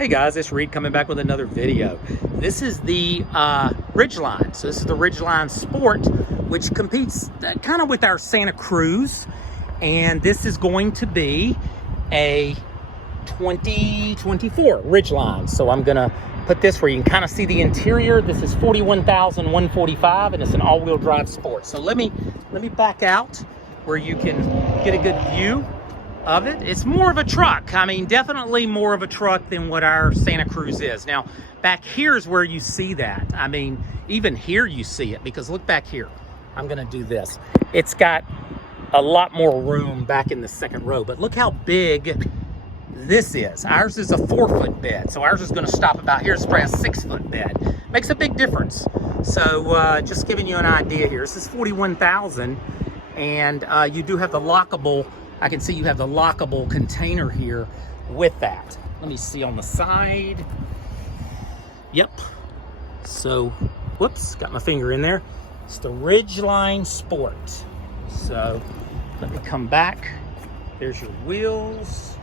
Hey guys, it's Reed coming back with another video. This is the Ridgeline. So this is the Ridgeline Sport, which competes kind of with our Santa Cruz. And this is going to be a 2024 Ridgeline. So I'm gonna put this where you can kind of see the interior. This is 41,145 and it's an all-wheel drive sport. So let me back out where you can get a good view of it. It's more of a truck. I mean, definitely more of a truck than what our Santa Cruz is. Now, back here is where you see that. I mean, even here you see it, because look back here. I'm gonna do this. It's got a lot more room back in the second row, but look how big this is. Ours is a 4-foot bed, so ours is gonna stop about here. It's probably a 6-foot bed. Makes a big difference. So just giving you an idea here. This is 41,000, and you do have the lockable. I can see you have the lockable container here with that. Let me see on the side. Yep. So, whoops, got my finger in there. It's the Ridgeline Sport. So, let me come back. There's your wheels.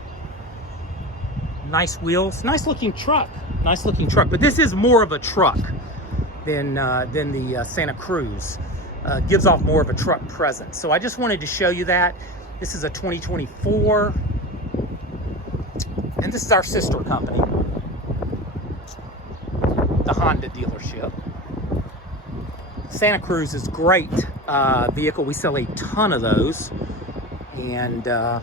Nice wheels. Nice looking truck. Nice looking truck. But this is more of a truck than the Santa Cruz. Gives off more of a truck presence. So I just wanted to show you that. This is a 2024, and this is our sister company, the Honda dealership. Santa Cruz is a great vehicle. We sell a ton of those, and a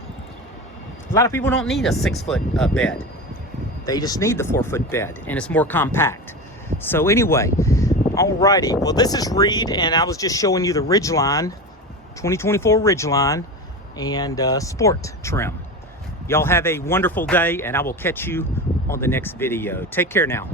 lot of people don't need a 6-foot bed. They just need the 4-foot bed, and it's more compact. So anyway, alrighty. Well, this is Reed, and I was just showing you the Ridgeline, 2024 Ridgeline, and sport trim. Y'all have a wonderful day, and I will catch you on the next video. Take care now.